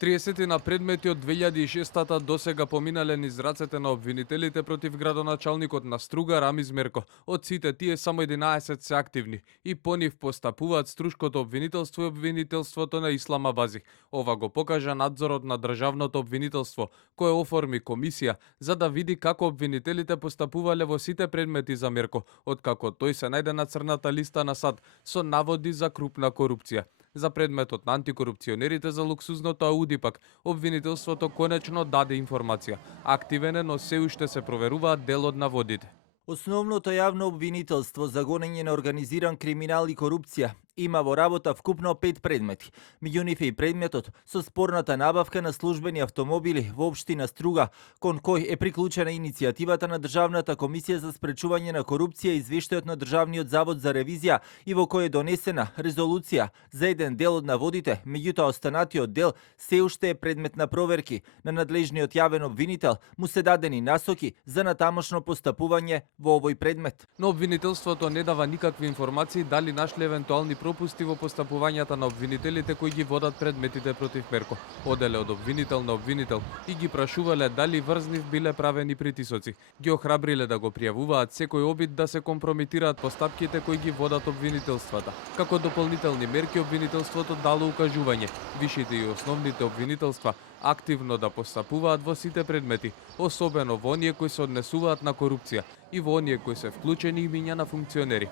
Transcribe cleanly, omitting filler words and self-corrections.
30 на предмети од 2006 досега поминале низ рацете на обвинителите против градоначалникот на Струга Рамиз Мерко. Од сите тие само 11 се активни и по нив постапуваат струшкото обвинителство и обвинителството на Ислама Бази. Ова го покажа надзорот на државното обвинителство, кој оформи комисија за да види како обвинителите постапувале во сите предмети за Мерко, откако тој се најде на црната листа на САД со наводи за крупна корупција. За предметот на антикорупционерите за луксузното Ауди пак, обвинителството конечно даде информација. Активен е, но се уште се проверуваат дел од наводите. Основното јавно обвинителство за гонење на организиран криминал и корупција има во работа вкупно 5 предмети. Меѓу нив е и предметот со спорната набавка на службени автомобили во општина Струга, кон кој е приклучена иницијативата на Државната комисија за спречување на корупција и извештајот на Државниот завод за ревизија и во кој е донесена резолуција за еден дел од наводите, меѓутоа останатиот дел се уште е предмет на проверки. На надлежниот јавен обвинител му се дадени насоки за натамошно постапување во овој предмет. Но обвинителството не дава никакви информации дали нашли евентуални пропусти во постапувањата на обвинителите кои ги водат предметите против Мерко. Оделе од обвинител на обвинител и ги прашувале дали врз нив биле правени притисоци. Ги охрабриле да го пријавуваат секој обид да се компрометираат постапките кои ги водат обвинителствата. Како дополнителни мерки обвинителството дало укажување вишите и основните обвинителства активно да постапуваат во сите предмети, особено во оние кои се однесуваат на корупција и во оние кои се вклучени имиња на функционери.